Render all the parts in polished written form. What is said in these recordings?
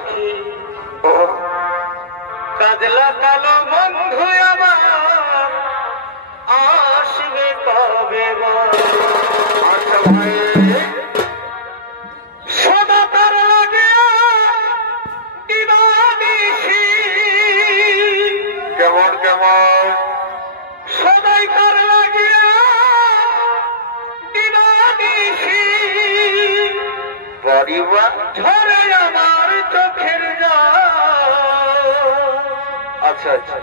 সখী কাজলা কালো বন্ধু আমার আসবে কবে আচ্ছা ভাই সদা তার লাগে দিবানিশি কেমন কেমন সদাই তার লাগে দিবানিশি বড়িবা ঝরে আমার চোখের আচ্ছা আচ্ছা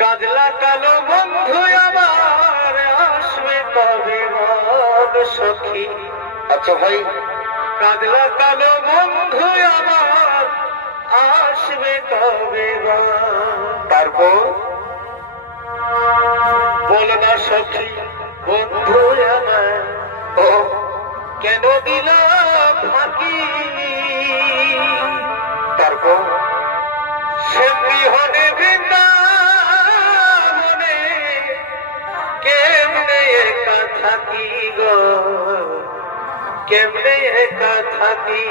কাজলা কালো বন্ধু আমার আসবে তবে সখী আচ্ছা ভাই কাজলা কালো বন্ধু আমার আসবে তবে তারপর বল না সখী বন্ধু আমার ও কেন দিলাম ফাঁকি তারপর সেমনি বৃন্দাবনে কেমনে একা থাকি গো কেমনে একা থাকি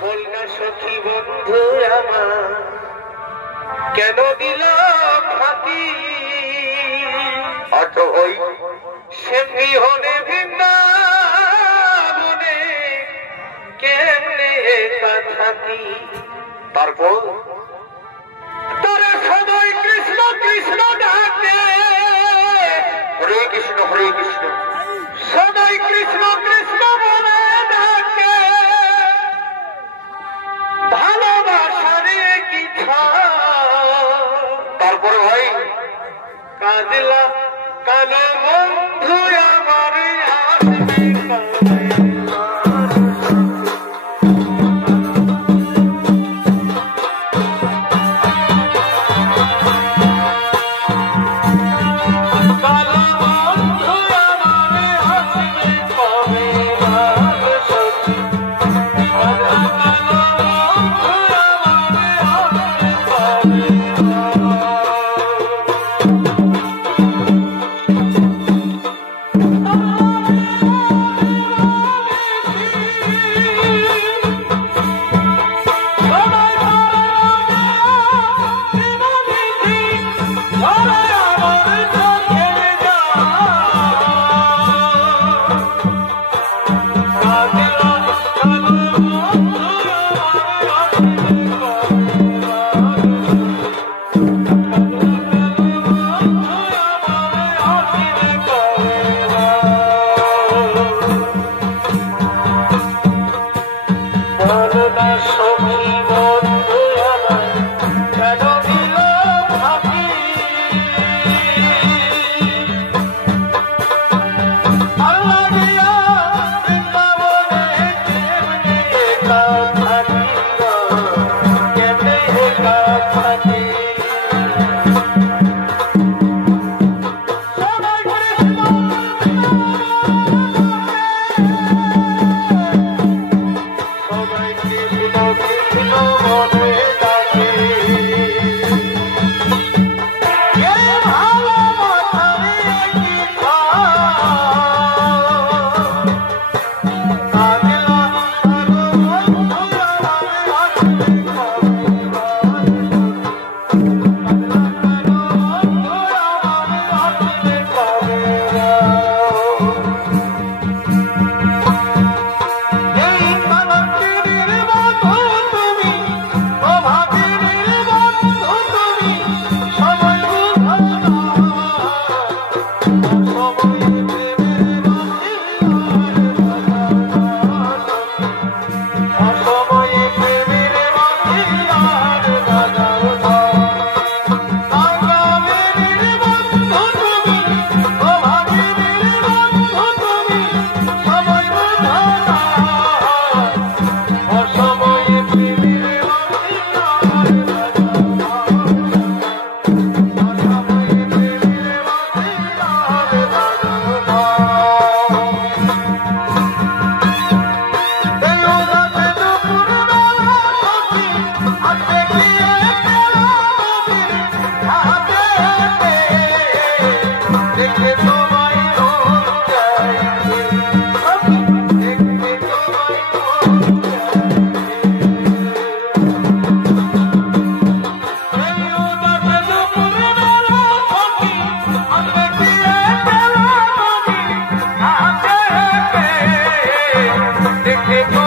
বল না সখী বন্ধু আমার কেন দিলাম ফাঁকি অত ওই সেমনি হনে বৃন্দাবনে কেমনে একা থাকি তারপর তোরা সবাই কৃষ্ণ কৃষ্ণ ডাকে হরে কৃষ্ণ সবাই কৃষ্ণ কৃষ্ণ বলে ডাকে ভালোবাসারে কি তারপর ভাই কাজলা কালো বন্ধু আমার আসবে একা